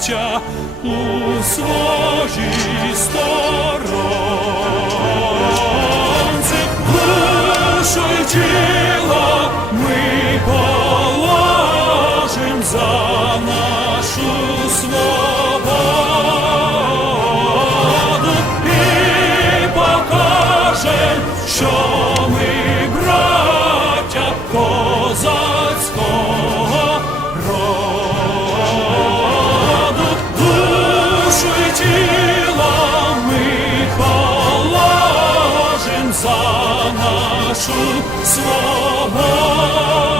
Браття, у своїй сторонці, душу нашу свободу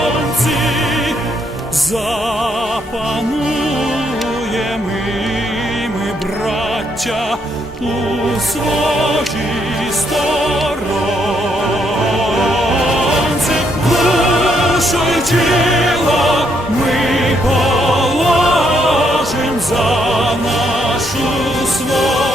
браття, у своїй сторонці, душу й тіло ми положим за нашу свободу